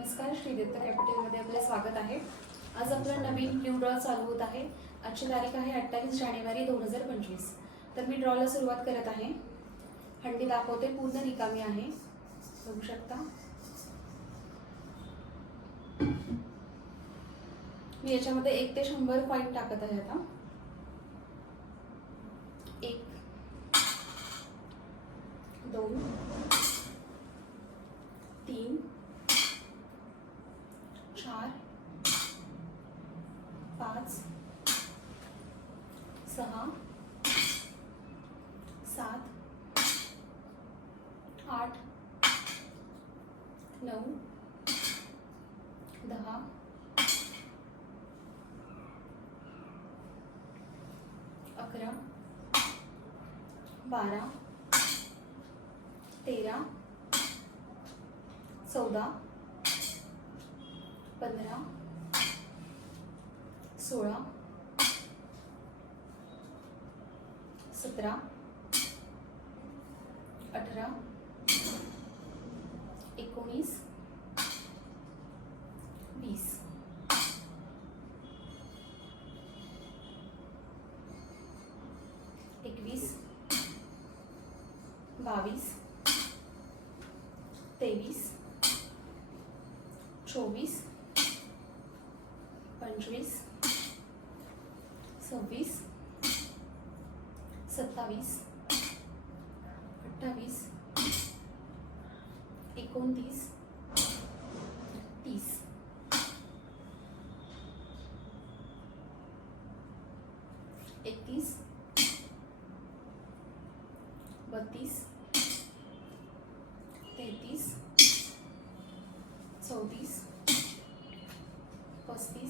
नमस्कार श्री दत्त कॅपिटलमध्ये आपले स्वागत आहे. आज आपलं नवीन न्यू ड्रॉ चालू होत आहे. आजची तारीख आहे अठ्ठावीस जानेवारी दोन हजार पंचवीस. तर मी ड्रॉला सुरुवात करत आहे. हंडी दाखवते पूर्ण रिकामी आहे. बघू शकता. मी याच्यामध्ये एक ते शंभर पॉईंट टाकत आहे आता. एक दोन तीन चार पाच सहा सात आठ नऊ दहा अकरा बारा तेरा चौदा पंधरा सोळा सतरा अठरा एकोणीस वीस। एकवीस बावीस तेवीस चोवीस पंचवीस सव्वीस सत्तावीस अठ्ठावीस एकोणतीस तीस. एकतीस बत्तीस तेहतीस चौतीस पस्तीस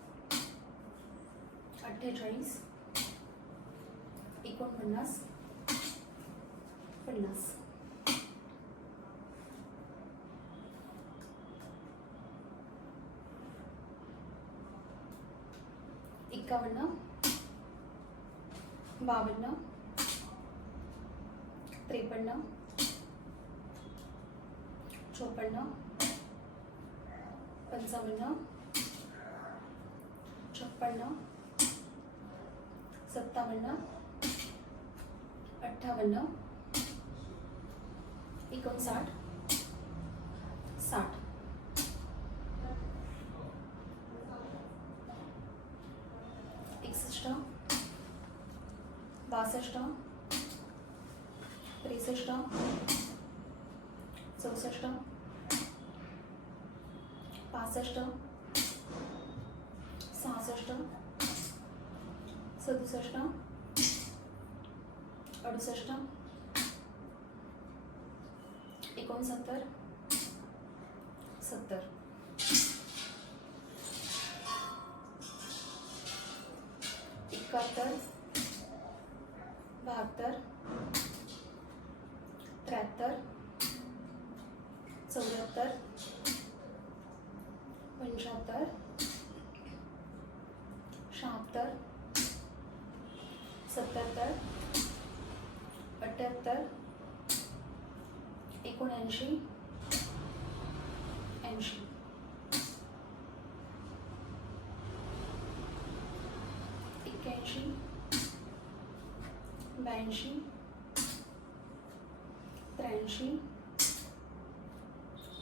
अठ्ठेचाळीस एकोणपन्नास पन्नास एकावन्न बावन्न त्रेपन्न चोपन्न पंचावन्न छप्पन्न सत्तावन्न अठ्ठावन्न एकोणसाठ साठ। एकसष्ट बासष्ट त्रेसष्ट चौसष्ट पासष्ट सहासष्ट सदुसष्ट. अडुसष्ट. एकोणसत्तर. सत्तर. एकाहत्तर. बहात्तर. त्र्याहत्तर. चौऱ्याहत्तर. पंच्याहत्तर. शहात्तर. सत्याहत्तर अठ्ठ्याहत्तर एकोणऐंशी ऐंशी. एक्क्याऐंशी ब्याऐंशी त्र्याऐंशी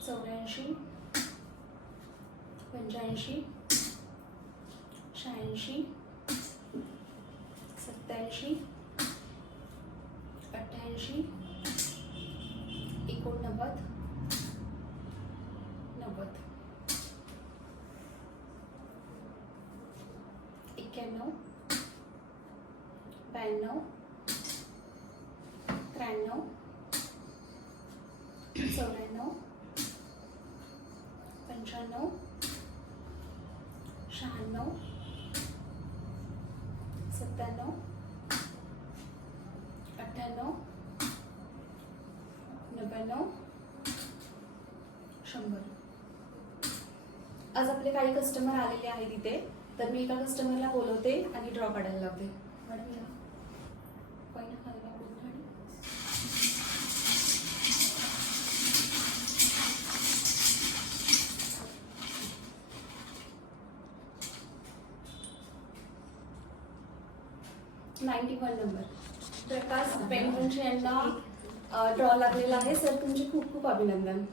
चौऱ्याऐंशी पंच्याऐंशी शहाऐंशी सत्याऐंशी अठ्ठ्याऐंशी एकोणनव्वद नव्वद. एक्क्याण्णव ब्याण्णव त्र्याण्णव चौऱ्याण्णव पंच्याण्णव शहाण्णव सत्त्याण्णव अठ्ठ्याण्णव नव्याण्णव शंभर. आज आपले काही कस्टमर आलेले आहेत इथे. तर मी एका कस्टमरला बोलवते आणि ड्रॉ काढायला लावते. नाईन्टी वन नंबर प्रकाश पेंडुंचे यांना ड्रॉ लागलेला आहे. सर तुमचे खूप खूप अभिनंदन.